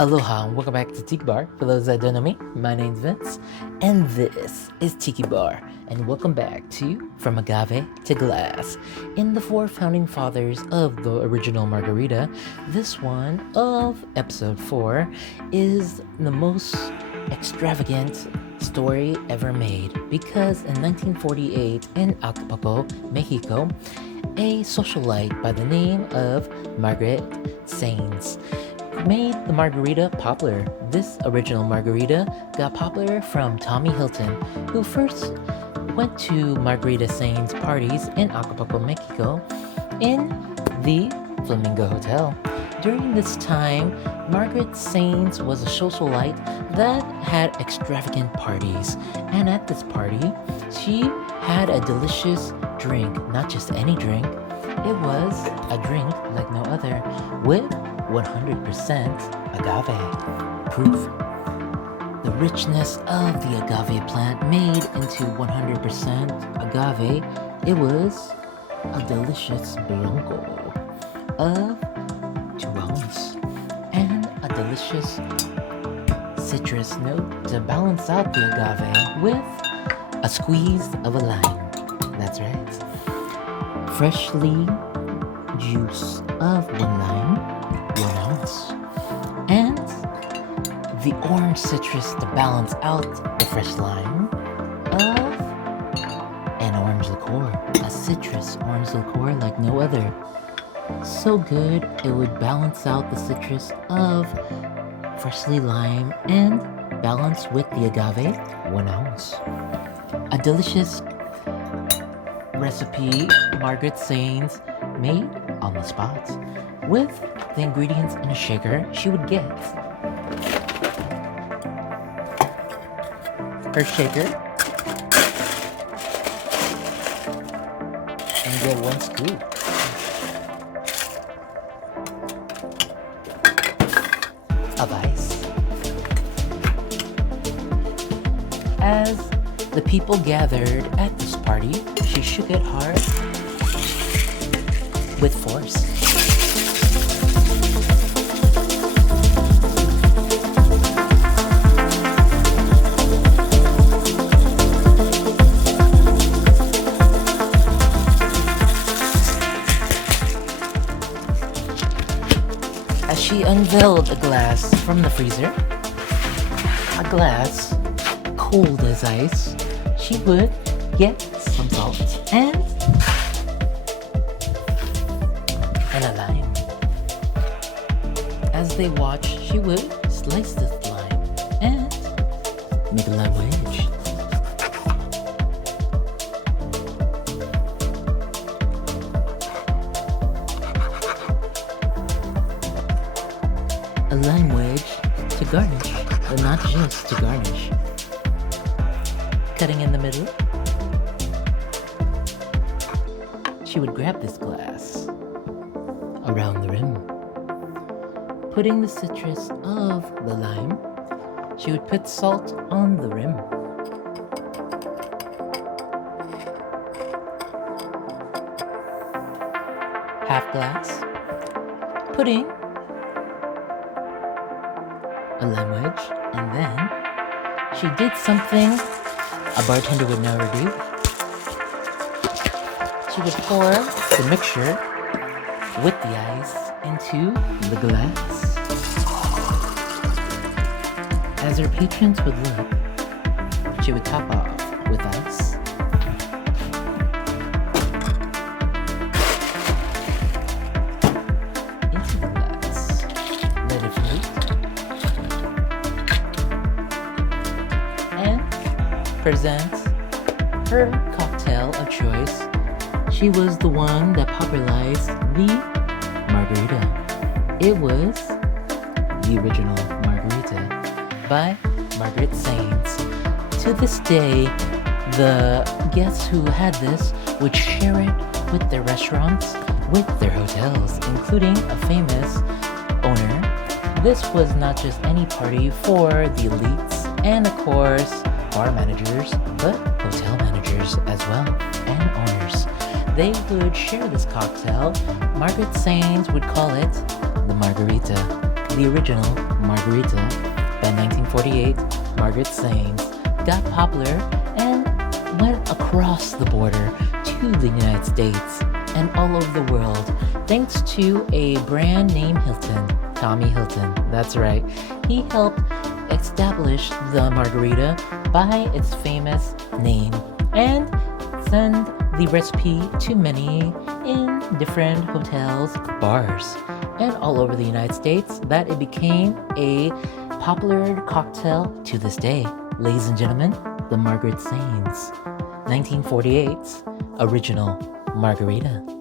Aloha and welcome back to Tiki Bar. For those that don't know me, my name's Vince, and this is Tiki Bar. And welcome back to From Agave to Glass. In the four founding fathers of the original Margarita, this one of episode 4 is the most extravagant story ever made, because in 1948 in Acapulco, Mexico, a socialite by the name of Margaret Sames made the margarita popular. This original margarita got popular from Tommy Hilton, who first went to Margarita Sames parties in Acapulco, Mexico, in the Flamingo Hotel. During this time, Margaret Sames was a socialite that had extravagant parties, and at this party, she had a delicious drink, not just any drink. It was a drink like no other, with 100% agave proof. The richness of the agave plant made into 100% agave, it was a delicious blanco of 2 ounces and a delicious citrus note to balance out the agave with a squeeze of a lime. That's right. Freshly juice of 1 lime, 1 ounce, and the orange citrus to balance out the fresh lime of an orange liqueur, a citrus orange liqueur like no other. So good it would balance out the citrus of freshly lime and balance with the agave, 1 ounce. A delicious recipe Margaret Sames made on the spot with the ingredients in a shaker. She would get her shaker and get 1 scoop of ice. As the people gathered at this party, she shook it hard with force. As she unveiled a glass from the freezer, a glass cold as ice, she would get some salt and a lime. As they watched, she would slice this lime and make a lime wedge. A lime wedge to garnish, but not just to garnish. Cutting in the middle, she would grab this glass around the rim. Putting the citrus of the lime, she would put salt on the rim. Half glass, putting a lime wedge, and then she did something a bartender would never do. She would pour the mixture with the ice into the glass. As her patrons would look, she would top off with ice. Into the glass. Let it float. And present her cocktail of choice. She was the one that popularized the Margarita. It was the original Margarita by Margaret Sames. To this day, the guests who had this would share it with their restaurants, with their hotels, including a famous owner. This was not just any party for the elites and, of course, bar managers, but hotel managers as well, and owners. They would share this cocktail. Margaret Sames would call it the Margarita. the original Margarita. By 1948, Margaret Sames got popular and went across the border to the United States and all over the world thanks to a brand named Hilton, Tommy Hilton. That's right. He helped establish the Margarita by its famous name and send the recipe to many in different hotels, bars, and all over the United States that it became a popular cocktail to this day. Ladies and gentlemen, the Margaret Sames, 1948's original Margarita.